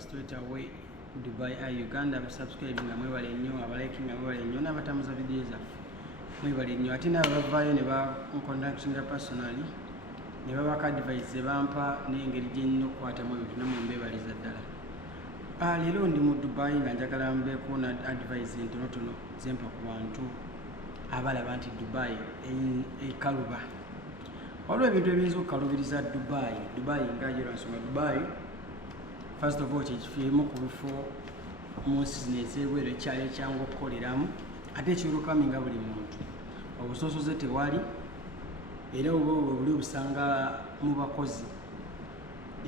straight away Dubai Uganda subscribe nga mwebale nnyo abalike nga mwebale nnyo n'abatamuza video zaffe mwebale nnyo ate nabo bavaayo ne baconductinga personally ne babaka advice bampa n'engeri gye nnina okukwatamu ebintu namwe mbebaliza ddala. Leero ndi mu Dubai nga njagala mbeeko na advice ntonotono zempa ku bantu abalaba nti Dubai ekaluba. Waliwo ebintu ebiyinza okukalubiriza Dubai ngayo lwansonga Dubai first of all kyekifiirimu ku bifo mu nsi zino ez'ebweru ekyalo ekyangu okukoleramu ate ekiwulukami nga buli muntu obusosoze tewali era oba buli obusanga mu bakozi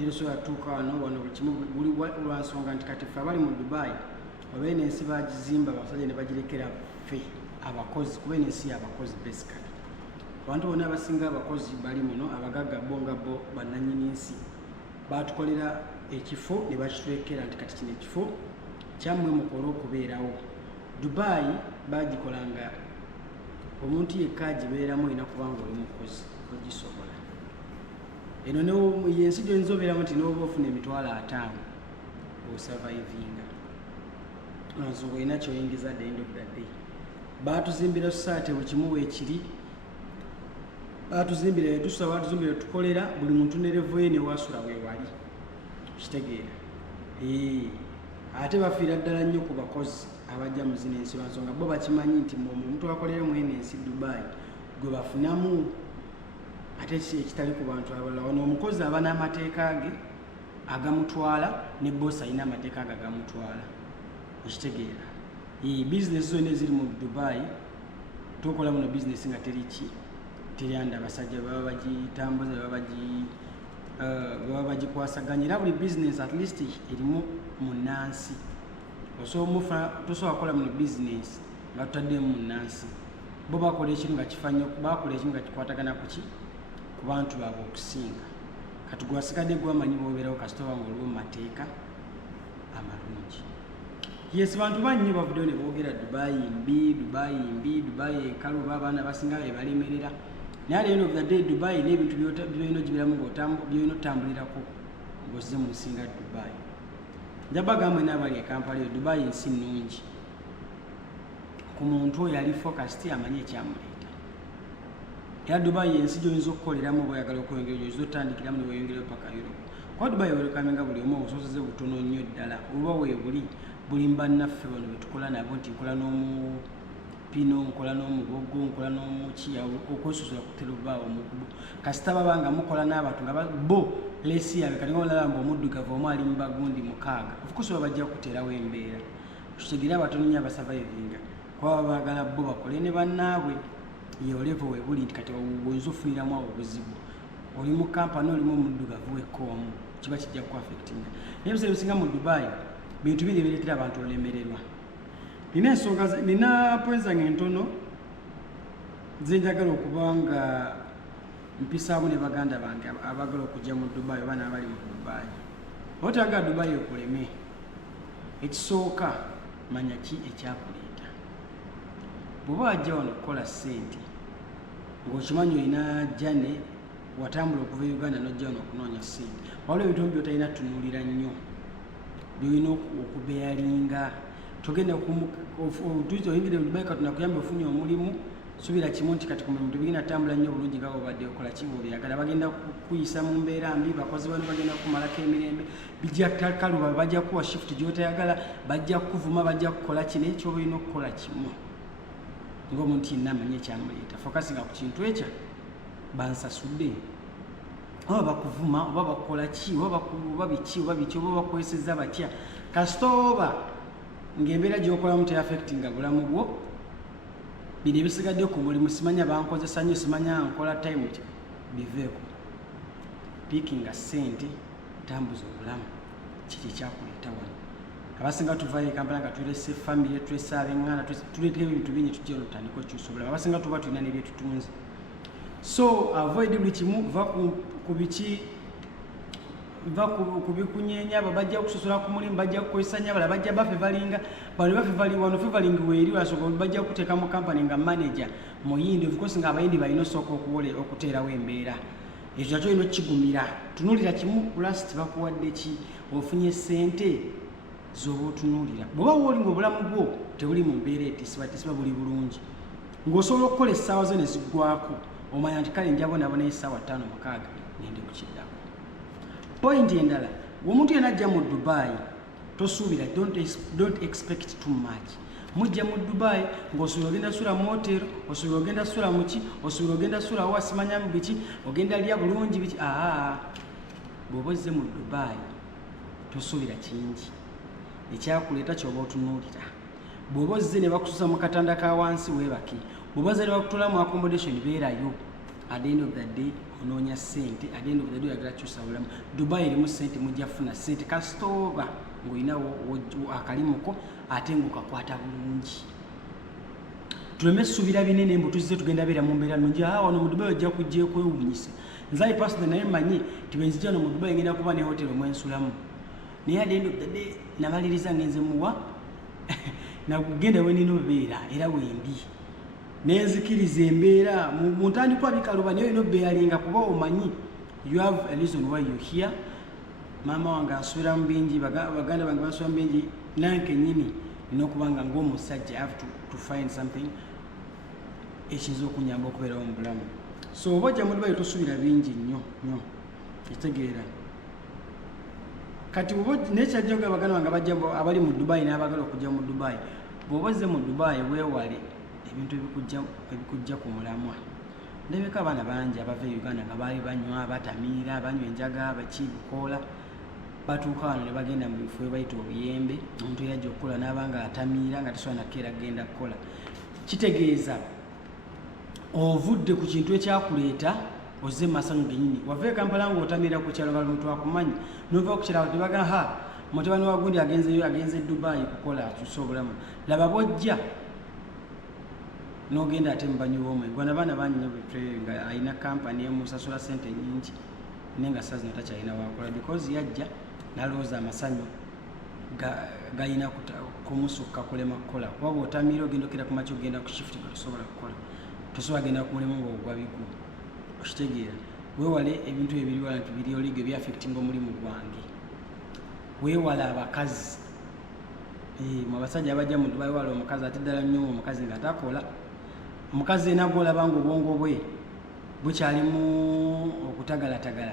era osobola tuuka wano buli kimu buli lwansonga nti kati ffe abali mu Dubai oba eno ensi bagizimba abasajja ne bagirekera ffe abakozi kuba eno ensi y'abakozi basically abantu bonna abasinga abakozi bali muno abagagga bo nga bo bannannyini nsi batukolera ekifo ne bakitwekera nti kati kino ekifo kyammwe mukole okubeerawo. Dubai bagikolanga omuntu yekka agibeeramu olina kubanga oli mukozi ogisobola. Eno yensi gyoyinza obeeramu nti n'oba ofuna emitwalo 5 osavaivinga olwansonga olina kyoyingiza at the end of the day. Baatuzimbira society buli kimu weekiri batuzimbire tusaba batuzimbire tukolera buli muntu ne level ye ne wasula we wali kitegeera ate bafiira ddala nnyo ku bakozi abajja mu zino ensi lwansonga bo bakimanyi nti omuntu akolera mu eno ensi Dubai gwe bafunamu ate ekitali ku bantu abalala. Wano omukozi aba n'amateeka ge agamutwala ne bosi alina amateeka ge agamutwala ekitegeera. Business zonna eziri mu Dubai tukola muno business nga teriyanda abasajja baba bagitambuza baba bagikwasaganya era buli business at least erimu munnansi tosobola kukola muno business nga tutaddemu munnansi bo bakola ekintu nga kifanyo bakola ekintu nga kikwatagana ku bantu baabwe okusinga kati gwe wasigadde gwamanyi bwobeerawo kasitoba nga oliwo mu mateeka amalungi. Yes, bantu bannyo bavuddeyo ne boogera Dubai ekaluba abaana basinga bebalemerera naye at the end of the day Dubai n'ebintu byolina ogibeeramu byolina otambulirako ng'ozze mu nsi nga Dubai. Njabagamba n'abali e Kampala eyo Dubai nsi nnungi ku muntu oyo ali focused amanyi ekyamuleeta era Dubai ensi gy'oyinza okukoleramu oba oyagala okweyongera gy'oyinza otandikiramu ne weeyongerayo paka Europe kuba Dubai welukamenga buli omu obusosoze butono nnyo ddala oba weebuli buli mbannaffe bano betukola nabo nti nkola n'omupino nkola n'omubogo nkola n'omukiya okwesunsula kuterubaawo omukubu kasita babanga mukola n'abantu nga bo leesi yabe kati nga olalamba omuddugavu omu ali mu bagundi 6 of course bajja kuteerawo embeera kitegeera abatono nnyo abasavaivinga kuba baagala bo bakole ne bannaabwe yolevo webuli nti kati oyinza ofuniramu awo obuzibu oli mu kampani olimu omuddugavu wekoomu kiba kijja kuaffectinga naye ebiseera ebisinga mu Dubai bintu biri bireetera abantu olemererwa. Nina ensonga nina points zange entono zenjagala okuba nga mpisaamu ne baganda bange abagala okujja mu Dubai oba n'abali mu Dubai. Otagala Dubai okuleme ekisooka manya ki ekyakuleeta bw'oba wajja wano okukola ssente ng'okimanyi olina jane watambula okuva Uganda n'ojja wano okunoonya ssente waliwo ebintu by'otalina tunuulira nnyo byolina okubeyalinga togenda oyingire mu Dubai katonda kuyamba ofunye omulimu subira kimu nti kati kumuntu bigenda tambula nnyo bulungi nga obadde okola kibo byagala bagenda kuyisa mu mbeera mbi bakozi bano bagenda kumalako emirembe bijja kaluba bajja kuwa shift gy'otayagala bajja kuvuma bajja kukola kino ekyo olina okukola kimu ng'omuntu yenna amanyi ekyamuleeta fokasinga ku kintu ekyo bansasudde oba bakuvuma oba bakola ki oba biki oba bakweseza batya kasita oba ng'embeera gy'okolamu teaffectinga bulamu bwo bino ebisigadde ku mulimu simanya bankozesa nnyo simanya nkola time biveeko piikinga ssente tambuza obulamu kiki ekyakuleeta wano. Abasinga tuvaayo e Kampala nga tulese family tulese ab'eŋŋanda tuleetera ebintu bingi tujja olutandika okyusa obulamu abasinga tuba tulina n'ebyetutunze so avoid buli kimu va ku biki va kubikunyeenya abo bajja kusosola ku mulimu bajja kukozesa nnyo abalala bajja baffe balinga bano baffe bali wano ffe balinga weeri wasobola bajja kuteeka mu kampani nga manager muyindi of course nga abayindi balina osooka okuteerawo embeera ekyo nakyo olina okigumira tunuulira kimu last bakuwadde ki ofunye ssente z'oba otunuulira. Bw'oba wooli ng'obulamu bwo tebuli mu mbeera etisiba buli bulungi, ng'osobola okukola essaawa zo ne ziggwako, omanya nti kale njabonabona essaawa 5-6 ngende kukiddako. Point endala, omuntu yenna ajja mu Dubai tosuubira, don't expect too much. Mujja mu Dubai ng'osuubira ogenda sula mu hotero, osuubira ogenda sula mu ki, osuubira ogenda sula wa simanya mu biki, ogenda lya bulungi biki. Bw'oba ozze mu Dubai tosuubira kingi, ekyakuleeta ky'oba otunuulira. Bw'oba ozze ne bakususa mu katanda ka wansi weebake, bw'oba ozze ne bakutula mu accommodation beerayo. At the end of the day onoonya ssente, at the end of the day oyagala kyusa bulamu. Dubai erimu ssente, mujja kufuna ssente kasitooba ng'olinawo akalimuko ate ng'okakwata bulungi. Tuleme ssuubira binene mbu tuzze tugenda beera mu mbeera nnungi, wano mu Dubai ojja kujja okwewuunyisa. Nze personally naye mmanyi nti bwe nzija wano mu Dubai ngenda kuba ne hotero mwensulamu. Naye at the end of the day namaliriza ngenze muwa nagenda we nina obeera era wendi. Nenzikiriza embeera mu ntandikwa bikaluba naye olina obeeyalinga kuba omanyi you have a reason why you here. Maama wange asubira mu bingi, baganda bange basubira mu bingi, nanke nnyini nina okuba nga ng'omusajja I have to find something ekiyinza okunyamba okubeerawo mu bulamu. So oba ojja mu Dubai tosuubira bingi nnyo kitegeera. Kati nekyajja baganda bange bajja abali mu Dubai n'abagala okujja mu Dubai, bw'oba ozze mu Dubai weewale ebintu ebikujja ku mulamwa. Ndabika abaana bangi abava e Uganda nga baali banywa batamiira, banywa enjaga, bakibukoola, batuuka wano ne bagenda mu bifo bayita obuyembe. Omuntu yajja okukola n'abanga atamiira nga tasobola nakeera kugenda kukola. Kitegeeza ovudde ku kintu ekyakuleeta ozze masanyu gennyini. Wava e Kampala ng'otamiira ku kyalo bali muntu akumanyi, n'ova ku kyalo tebaga mutabani wa gundi agenze Dubai kukola akyusa obulamu. Laba bw'ojja n'ogenda ate mu banywi b'omwenge. Gwana baana banyinya nga alina kampani emusasula ssente nnyingi naye nga saazi no takyalina wakola because yajja n'alowooza amasanyu galina kumusukka kulema kukola. Kuba bw'otamiira ogenda okira ku makya ogenda ku shift nga tosobola kukola, tosobola genda ku mulimu ng'ogwa bigu. Okitegeera, weewale ebintu ebiri wala nti biri oliga ebyaffectinga omulimu gwange. Weewala abakazi, mu abasajja abajja mu Dubai wala omukazi ate ddala nnyo omukazi nga takola. Omukazi ena gw'olaba nga obwongo bwe bukyalimu okutagalatagala,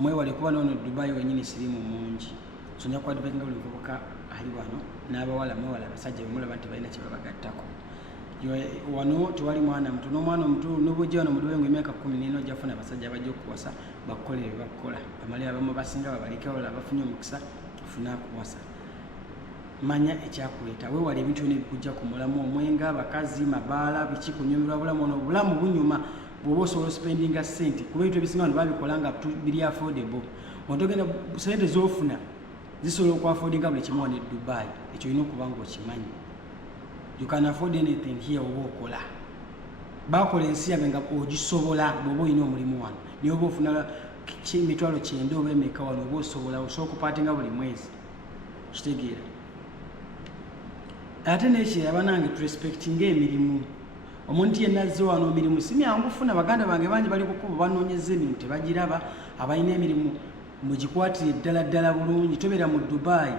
mwewale kuba noono Dubai wenyini sirimu mungi. So nja kuadvisinga buli muvubuka ali wano n'abawala mwewale abasajja bemulaba nti balina kye babagattako. Wano tewali mwana muto, n'omwana omuto n'obwojja wano mu Dubai ng'emyaka 14 ojja kufuna abasajja bajja okuwasa bakukolere bye bakukola. Bamale abamu basinga babaleke wala bafunye omukisa ofuna akuwasa. Manya ekyakuleeta, weewala ebintu byonna ebikujja ku mulamu, omwenge, abakazi, mabaala, biki, kunyumirwa bulamu. Ono obulamu bunyuma bw'oba osobola spendinga ssente kuba ebintu ebisinga wano babikola nga biri affordable. Ontogenda ssente z'ofuna zisobola okwaffordinga buli kimu wano e Dubai. Ekyo olina okuba ng'okimanyi. You can afford anything here oba okola. Bakola ensi yange nga ogisobola bw'oba olina omulimu wano. Naye oba ofuna emitwalo 9 oba emeka wano oba osobola okupaatinga buli mwezi. Kitegeera. Ate n'ekirala banange turespectinga emirimu. Omuntu yenna azze wano emirimu si myangu kufuna. Baganda bange bangi bali kukuba banoonyeza emirimu tebagiraba. Abalina emirimu mugikwatire ddala bulungi. Tobeera mu Dubai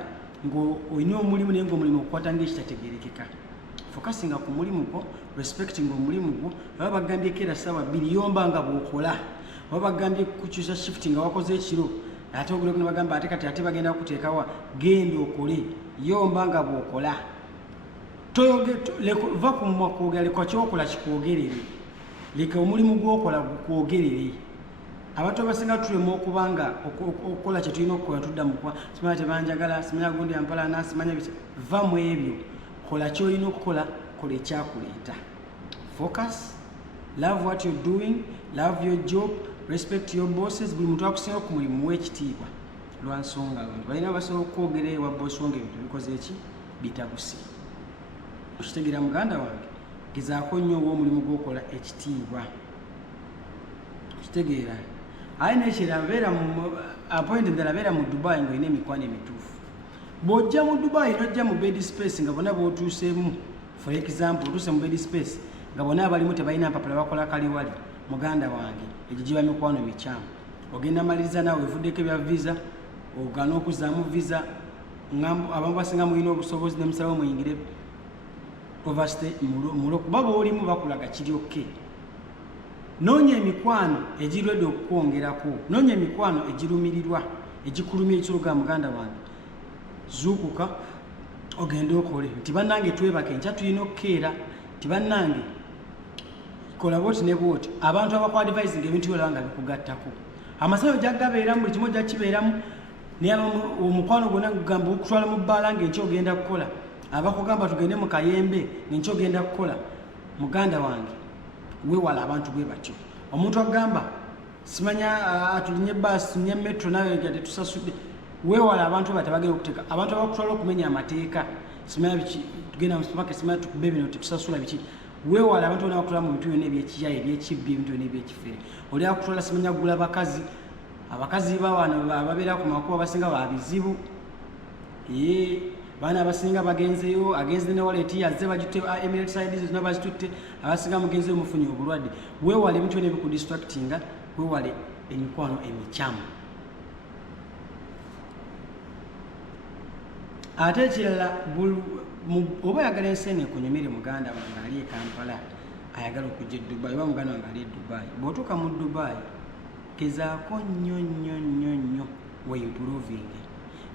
ng'olina omulimu naye ng'omulimu okukwata ng'ekitategeerekeka. Focusinga ku mulimu gwo, respecting omulimu gwo. Baba bagambyeko era ssaawa 2 yomba nga bw'okola. Baba bagambye kukyusa shift nga wakoze ekiro. Ate oguleko ne bagamba ate bagenda kuteekawa genda okole. Yomba nga bw'okola. Va ku mumwa kwogera, leka kyokola kikwogerere. Leka omulimu gw'okola gukwogerere. Abantu abasinga tulema okubanga okukola kye tulina okukola tudda mu kuba simanya tebanjagala, simanya gundi ampalana, simanya biki. Va mu ebyo. Kola ky'olina okukola, kola ekyakuleeta. Focus, love what you're doing, love your job, respect your bosses. Buli muntu akusinga ku mulimu w'ekitiibwa lwa nsonga abantu balina basobola okwogera ewa bosi wange ebintu bikoze eki bitabuse. Okitegeera muganda wange, gezaako nnyo omulimu gw'okola ekitiibwa. Okitegeera. Aye n'ekirala beera mu appoint endala beera mu Dubai ng'olina emikwano emituufu. Bw'ojja mu Dubai n'ojja mu bed space nga bonna bw'otuuseemu, for example otuuse mu bed space nga bonna abalimu tebalina mpapula bakola kaliwali, muganda wange egyo giba mikwano mikyamu. Ogenda maliriza naawe evuddeko ebya visa ogana okuzaamu visa abamu basinga mulina obusobozi nemusalawo muyingire overstay mulo kuba boolimu bakulaga kiryokke. Noonya emikwano egirwedde okukwongerako, noonya emikwano egirumirirwa egikulumya ekiruga muganda wange, zuukuka ogende okole nti bannange twebake enkya tulina okukeera, nti bannange kola bwoti ne bwoti. Abantu abakwadvising ebintu byolaba nga bikugattako, amasayo jagabeeramu, buli kimu ojja kibeeramu, naye omukwano gwonna gugamba okutwala mu bbaala ng'enkya ogenda kukola, abakugamba tugende mu kayembe ng'enkya ogenda kukola. Muganda wange weewala abantu bwe batyo. Omuntu agamba simanya tulinye bbaasi tulinye metro nawe gade tusasudde, weewala abantu bwe bagenda okuteeka, abantu abakutwala okumenya amateeka, simanya biki tugenda mu supermarket simanya tukube bino tetusasula biki. Weewala abantu bonna bakutwala mu bintu byonna ebyekiyaaye ebyekibbi ebintu byonna ebyekifere. Oli akutwala simanya gula bakazi, abakazi bawana ababeera ku makubo abasinga babizibu, baana abasinga bagenzeyo, agenze ne wallet yazze bagite Emirates IDs zonna bazitutte, abasinga mugenzeyo mufunye obulwadde. Weewale ebintu byonna ebikudistractinga, weewale emikwano emikyamu. Ate ekirala oba ayagala enseene ekunyumire muganda wange ali e Kampala ayagala okujja e Dubai oba muganda wange ali e Dubai, bw'otuuka mu Dubai gezaako nnyo weimproving,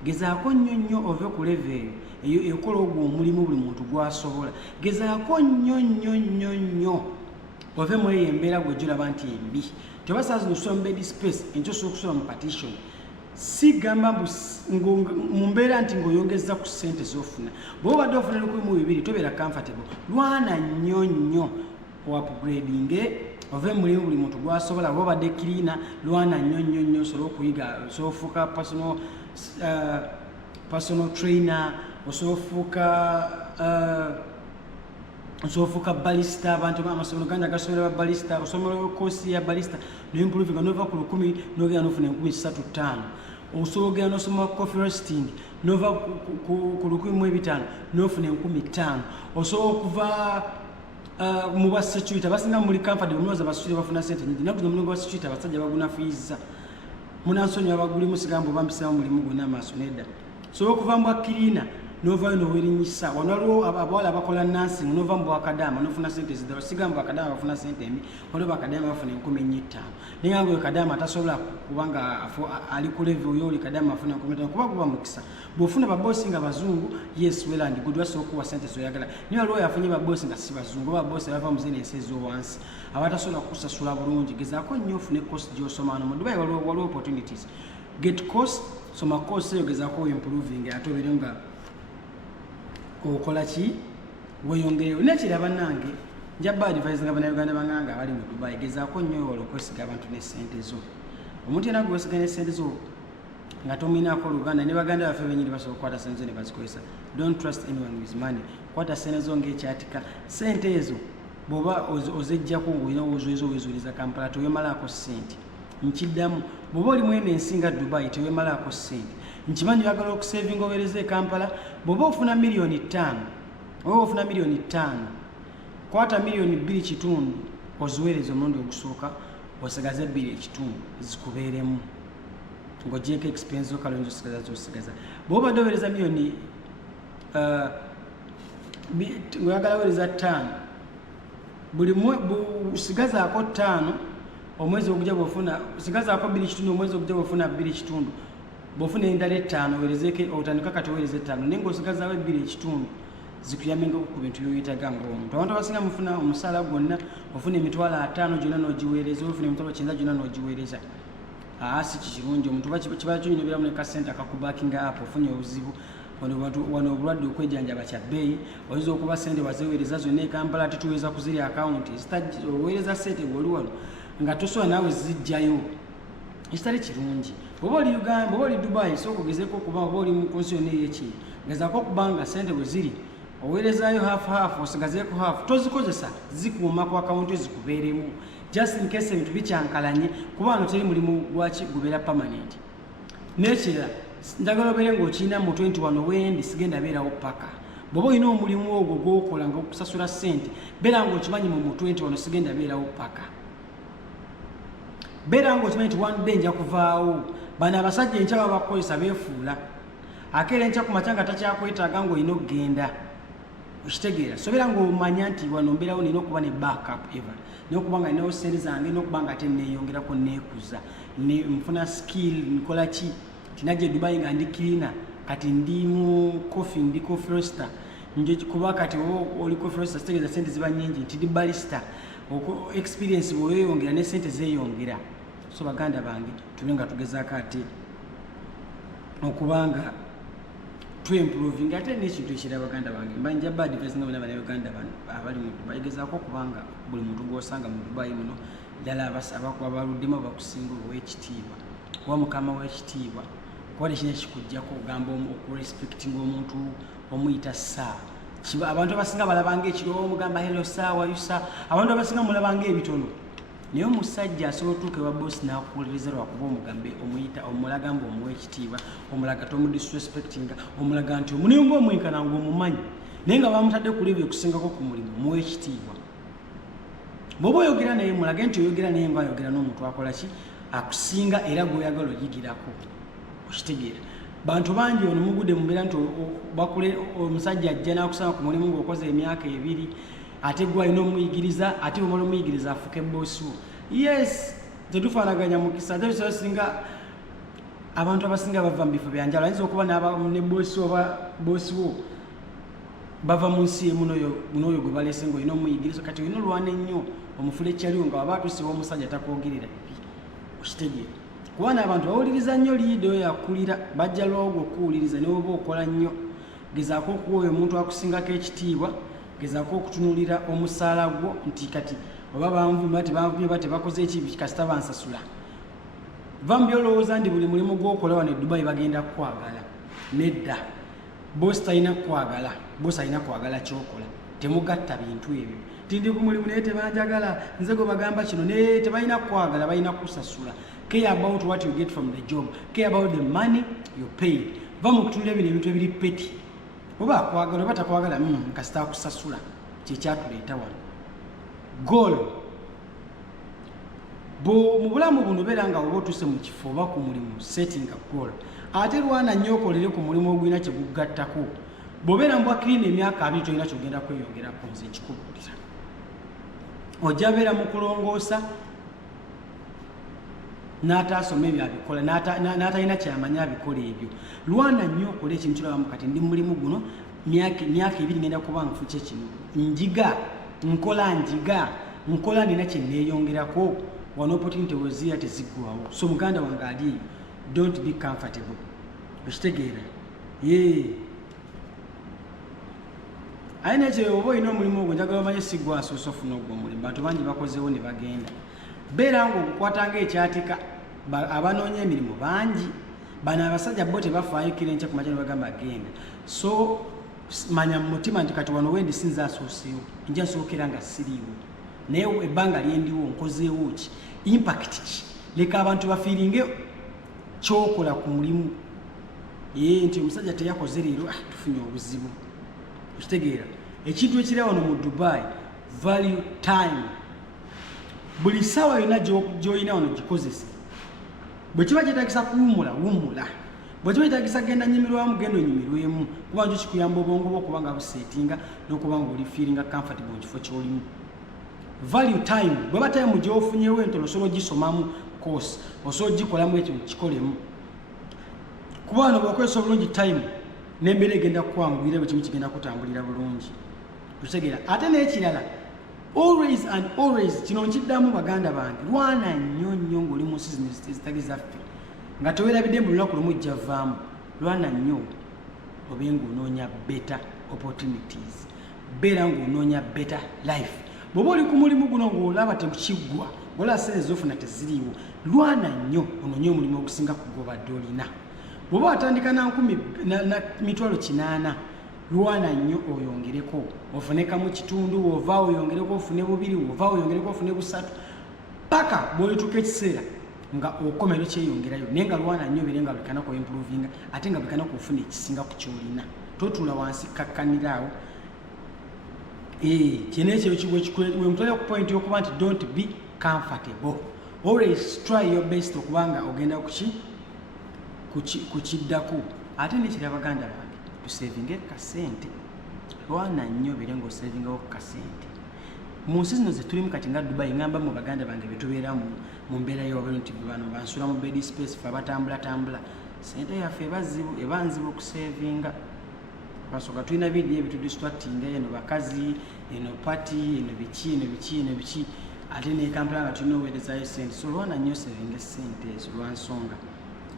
gezaako nnyo ove ku level eyo ekola ogwo omulimu buli muntu gwasobola, gezaako nnyo ove mu eyo embeera gw'ojjulaba nti embi. Tebasaazi nosula mu bed space enkyo osobola okusula mu partition, si gamba mu mbeera nti ng'oyongeza ku ssente z'ofuna. Bw'oba badde ofuna 1200 tobeera comfortable, lwana nnyo upgrading ove mulimu buli muntu gwasobola. Bw'oba badde cleaner lwana nnyo osobola okuyiga, osobola ofuuka personal trainer, osobola ofuuka balista. Abantu amasomero ganja gasomera ba balista, osomera course ya balista noimprove nova ku 10 n'ogenda n'ofuna 335. Osobola ogenda n'osoma coffee roasting nova ku 1500 n'ofuna 5000. Osobola okuva mu bwa security abasinga muri comfortable munoza basitule bafuna sente nyingi, nakuno mulungu wa security abasajja bagunafiiza munansonyiwa baguli musigambo bampisaawo mulimu gwonna amaaso nedda. So okuva mu bwa cleaner novayo nowerinyisa, waliwo abawala abakola nursing nova mu bwakadaama nofuna sente zidala. Sigamba bakadaama bafuna sente mbi, waliwo bakadaama bafuna 15,000. Naye nga oyo kadaama tasobola kubanga ali ku level oyo oli kadaama afuna 15,000 kuba kuba mukisa. Bw'ofuna babosi nga bazungu, yes well and good, wasobola okuwa sente zoyagala. Naye waliwo yafunye babosi nga si bazungu, babosi bava mu zino ensi ez'owansi abatasobola kukusasula bulungi. Gezaako nnyo ofune course gy'osoma wano mu Dubai, waliwo opportunities. Get course, soma course eyo, gezaako improving ate obeere nga okola ki weyongereyo. Nekira bannange njaba advising abannayuganda banganga abali mu Dubai, gezaako nnyo wala okwesiga abantu n'essente zo. Omuntu yenna gwesiga n'essente zo nga tomulinako Luganda, ne baganda baffe benyini basobola okukwata sente zo ne bazikozesa. Don't trust anyone with money. Kwata sente zo ng'ekyatika. Sente ezo bw'oba ozeggyako ng'olina weezuuliza Kampala tewemalaako ssente. Nkiddamu bw'oba oli mwene ensi nga Dubai tewemalaako ssente. Nkimanyi oyagala okusevinga oweereza e Kampala, bw'oba ofuna milioni 5, oba ofuna milioni 5, kwata milioni 2.5 oziweereza omulundi ogusooka, osigaze 2.5 zikubeeremu ng'oggyeko expense zo kalonzi osigaza zosigaza. Bw'oba badde oweereza milioni ng'oyagala oweereza 5, buli sigazaako 5 omwezi ogujja bw'ofuna, sigazaako 2.5 omwezi ogujja bw'ofuna 2.5. Bw'ofuna endala 5 oweerezeko otandika kati oweereza 5 naye ng'osigazaawo 2.5 zikuyambengako ku bintu by'oyetaaga ng'omuntu. Abantu abasinga mufuna omusaala gwonna ofuna emitwalo 5 gyonna n'ogiweereza, ofuna emitwalo 9 gyonna n'ogiweereza. Si kirungi. Omuntu kiba kinyoberamu ne kasente akakubakinga up, ofunye obuzibu. Wano obulwadde okwejjanjaba kya bbeeyi, oyinza okuba sente wazeweereza zonna e Kampala ate tuweereza ku ziri akawunti oweereza sente ng'oli wano nga tosobola naawe zijjayo, ekitali kirungi. Bw'oba oli Uganda, bw'oba oli Dubai, sooka ogezeeko okuba oba oli mu nsi yonna ey'ekiyi, gezaako okubanga sente bwe ziri oweerezaayo half osigazeeko half, tozikozesa, zikuuma ku akawunti zikubeeremu just in case ebintu bikyankalanye, kuba wano teri mulimu gwaki gubeera permanent. N'ekirala njagala obeere ng'okirina mu 21 wendi sigenda beerawo paka. Bw'oba olina omulimu ogwo gw'okola ng'okusasula ssente, beera ng'okimanyi mu 21 sigenda beerawo paka. Beera ng'okimanyi nti one day nja kuvaawo bana abasajja enkya babakozesa beefuula akeera enkya ku makya nga takyakwetaaga ng'olina okugenda okitegeera sobera ng'omanya nti wano mbeerawo nina okuba ne backup ever n'okuba nga ninawo sente zange n'okuba nga ate neeyongerako neekuza nfuna skill nkola ki tinajja Dubai nga ndi cleaner kati ndi mu coffee ndi coffee roaster nje kuba kati oli coffee roaster sitegeeza sente ziba nnyingi nti ndi barista experience bweyongera ne sente zeeyongera so baganda bange tube nga tugezaako ate okubanga improving ate n'ekintu ekira baganda bange mbanja bad advice nga bana Uganda abali mu Dubai gezaako okubanga buli muntu gw'osanga mu Dubai muno ddala abakuba baluddemu bakusinga ow'ekitiibwa kuba mukama w'ekitiibwa kuba ne kino ekikujjako ogamba okurespectinga omuntu omuyita saa abantu abasinga balabanga ekiro omugamba hello saawa yusa abantu abasinga mulabanga ebitono naye omusajja asobola otuuka ewa bosi n'akuwuliriza lwakuba omugambe omuyita omulaga mbu omuwa ekitiibwa omulaga tomudisrespectinga omulaga nti omulimu ng'omwenkana ng'omumanyi naye nga bamutadde ku level ekusingako ku mulimu muwa ekitiibwa bw'oba oyogera naye mulage nti oyogera naye ng'ayogera n'omuntu akola ki akusinga era gw'oyagala oyigirako okitegeera bantu bangi ono mugudde mubeera nti bakule omusajja ajja n'akusanga ku mulimu ng'okoze emyaka 2 ate gwe alina omuyigiriza ate omala omuyigiriza afuuka ebboosi wo yes tetufaanaganya mukisa ate bisobola singa abantu abasinga bava mu bifo byanjawulo ayinza okuba ne boosi oba boosi wo bava mu nsi emu n'oyo gwe baleese ng'olina omuyigiriza kati olina olwana ennyo omufula ekyaliwo nga waba atuusiwa omusajja takwogerera okitegeera kubanga abantu bawuliriza nnyo liida oyo akulira bajja lwogwo okuwuliriza ne woba okola nnyo gezaako okuwa oyo omuntu akusingako ekitiibwa gezaako okutunulira omusaala gwo nti kati oba banvumye tebanvumye oba tebakoze ekibi kasita bansasula va mu byolowooza ndi buli mulimu gw'okola wano e Dubai bagenda kukwagala nedda boosi talina kukwagala boosi alina kwagala kyokola temugatta bintu ebyo tindi ku mulimu naye tebanjagala nze gwe bagamba kino naye tebalina kukwagala balina kusasula care about what you get from the job care about the money you pay va mu kutunulira bino ebintu ebiri peti oba akwagala oba takwagala kasita akusasula kyekyatuleeta wano goal mu bulamu buno beera nga oba otuuse mu kifo oba ku mulimu setting a goal ate lwana nnyo okolere ku mulimu ogulina kyegugattako bw'obeera mbwa kirina emyaka 2 tolina kyogenda kweyongerako nze nkikubuulira ojja beera mu kulongoosa n'ataasoma ebyo abikola n'atalina kyamanya abikola ebyo lwana nnyo okola ekintu kirabamu kati ndi mulimu guno myaka 2 ngenda kuba nfuki kino njiga nkola nina kyenneeyongerako wano opportunity weziya teziggwawo so muganda wange ali don't be comfortable okitegeera ayina ekyo oba olina omulimu ogwo njagala omanye siggwa asoose ofuna ogwo omulimu bantu bangi bakozeewo ne bagenda beera nga okukwatanga ekyatika abanoonya emirimu bangi bano abasajja bo tebafaayo kira enkya ku makya ne bagamba genda so manya mu mutima nti kati wano wendi sinza asooseewo nja nsookera nga siriiwo naye ebbanga lyendiwo nkozeewo ki impact ki leka abantu bafiiringe kyokola ku mulimu nti omusajja teyakoze leero tufunye obuzibu okitegeera ekintu ekiri wano mu Dubai value time buli ssaawa yonna gy'olina wano gikozese bwe kiba kyetagisa kuwumula bwe kiba kyetagisa genda nyimirwamu genda onyimirwemu kuba njo kikuyamba obwongo bwo okuba nga buseetinga n'okuba nga oli feelinga comfortable mu kifo ky'olimu value time bweba time gy'ofunyewo entono osobola ogisomamu course osobola ogikolamu ekyo kikolemu kuba wano bw'okozesa obulungi time n'embeera egenda kukwanguyira bwe kimu kigenda kutambulira bulungi okitegeera ate n'ekirala always and always kino nkiddamu baganda bange lwana nnyo ng'oli mu nsi ezitali zaffe nga teweerabidde mu lunaku lumu jjavaamu lwana nnyo obe ng'onoonya better opportunities beera ng'onoonya better life bw'oba oli ku mulimu guno ng'olaba tekiggwa ng'olaba sente z'ofuna teziriiwo lwana nnyo onoonye omulimu ogusinga ku gw'obadde olina bw'oba watandika na mitwalo 8 lwana nnyo oyongereko ofunekamu kitundu wova oyongereko ofune 2 wova oyongereko ofune 3 paka bw'olituuka ekiseera nga okomero kyeyongerayo naye nga lwana nnyo bire nga bikanako improvinga ate nga bikanako ofuna ekisinga ku kyolina totula wansi kakkaniraawo kyenekyo wemutwalira ku point yokuba nti don't be comfortable always try your best okubanga ogenda kuki kukiddako ate nekiri abaganda bange tusevinge kasente lwana nnyo bire ng'osevingawo kasente mu nsi zino zetulimu kati nga Dubai ngamba mu baganda bange betubeera mu mbeera y'obero nti bano bansula mu bed space fe abatambulatambula sente yaffe eba nzibu okusevinga basooka tulina bidi ebitudistractinga eno bakazi eno pati eno biki ate ne Kampala nga tulina oweerezayo sente so lwana nnyo sevinga sente ezo lwansonga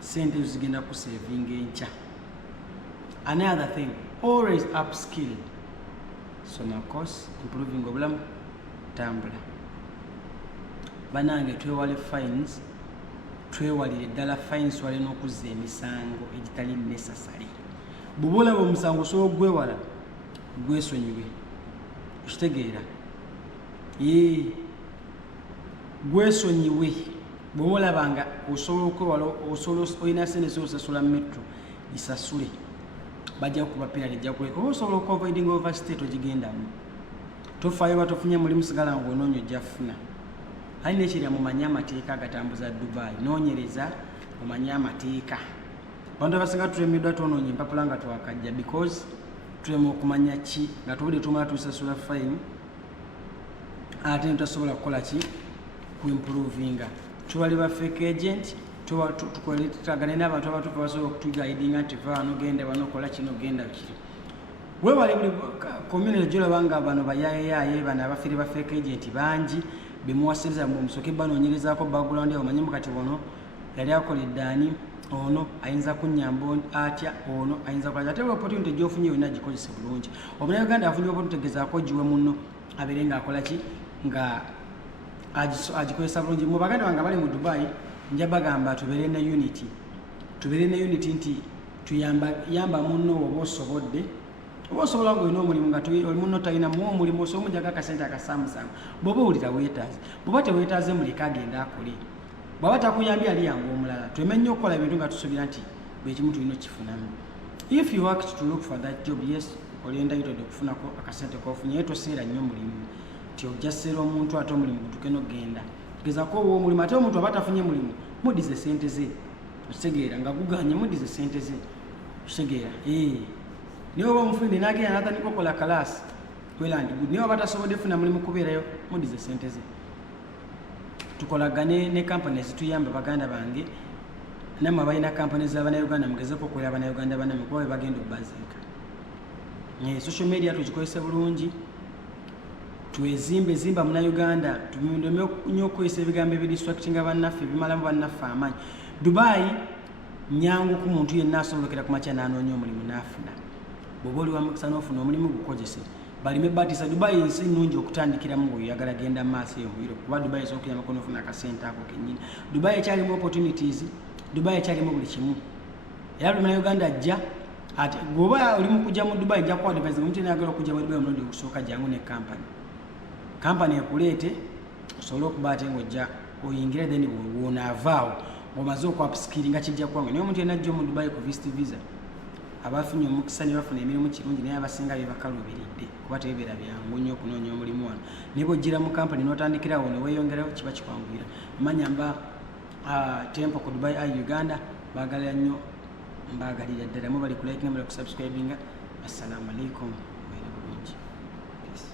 sente ezo zigenda kusevinga enkya. Another thing, always upskilling. Soma course, improving obulamu, tambula. Banange twewale fines, twewalire ddala fines wale n'okuzza emisango egitali necessary. Bubola omusango so gwewala gwesonyiwe. Okitegeera. Gwesonyiwe. Bubola banga osobola okwewala osobola oyina sente z'osasula metro isasule. Bajja kuba penalty ejja kuleka osobola okuavoiding overstate ogigendamu tofaayo batofunye mulimu sigala ng'onoonyo ojja funa ali nekirya mumanye amateeka agatambuza Dubai noonyereza mumanye amateeka bantu abasinga tulemeddwa twonoonye empapula nga twakajja because tulema okumanya ki nga tubudde tumala tusasula fine ate ntasobola kukola ki kuimprovinga tubali ba fake agent tukolitagane n'abantu abatuufu basobola okutugaidinga nti vano genda banokola kino genda kiri wewali buli community gyolaba nga bano bayayeyaye bano abafire ba fake agent bangi bemuwasiriza musoke banoonyerezaako background yawe omanye mukati ono yali akoledde ani ono ayinza kunnyamba atya ono ayinza kola ate opportunity gy'ofunye yonna gikozese bulungi Omunnayuganda afunye opportunity gezaako giwe munno abeere ng'akola ki nga agikozesa bulungi. Mu baganda bange bali mu Dubai nja bagamba tubeere na unity nti yamba munno oba osobodde oba osobola ng'olina omulimu nga oli munno talina mu omulimu osobola omujaga akasente akasaamusaamu bw'oba owulira weetaaze bw'oba teweetaaze muleke agenda akole bw'aba takuyambye aliyamba omulala tweme nnyo okukola ebintu nga tusuubira nti buli kimu tulina okifunamu. If you work to look for that job, yes oli entitled okufunako akasente k'ofunye naye toseera nnyo mulimu nti ojja sseera omuntu ate omulimu gutuke n'ogenda gezako owo omulimu ate omuntu aba tafunye mulimu mudize sente ze okitegeera nga guganye mudize sente ze okitegeera niwe oba omufulinde n'agenda n'atandika okola kalaasi welandi good niwe aba tasobodde funa mulimu kubeerayo mudize sente ze tukolagane ne kampani ezituyamba baganda bange nammwe abalina kampani z'Abannayuganda mugezeko okukolera Abannayuganda banammwe kuba be bagenda obbaziika social media tugikozese bulungi zimba Munnayuganda tumindome nnyo okukozesa ebigambo ebidistractinga bannaffe ebimalamu bannaffe amaanyi. Dubai nyangu ku muntu yenna asobolokera ku makya n'anoonya omulimu n'afuna bw'oba oli wamukisa n'ofuna omulimu gukozese balime batisa Dubai nsi nnungi okutandikiramu ng'oyagala genda mu maaso eyo mubiro kuba Dubai esobola okuyambako n'ofuna akasente ako kennyini. Dubai ekyalimu opportunities, Dubai ekyalimu buli kimu era Munnayuganda ajja ate bw'oba oli mu kujja mu Dubai nja kuadvise omuntu yenna ayagala okujja mu Dubai omulundi ogusooka jangu ne kampani ekuleete osobola okuba ate ng'ojja oyingira then bw'onaavaawo ng'omaze okupskillinga kijja kwange naye omuntu yenna ajja mu Dubai ku visit visa abafunye omukisa ne bafuna emirimu kirungi naye abasinga bye bakaluubiridde kuba tebibeera byangu nnyo okunoonya omulimu wano naye bw'ojjira mu kampani n'otandikirawo ne weeyongerayo kiba kikwanguira. Manya mba Tempo ku Dubai Uganda baagala nnyo mbaagalira ddala mu bali ku likinga bali ku subscribinga. Assalamu alaikum. Peace.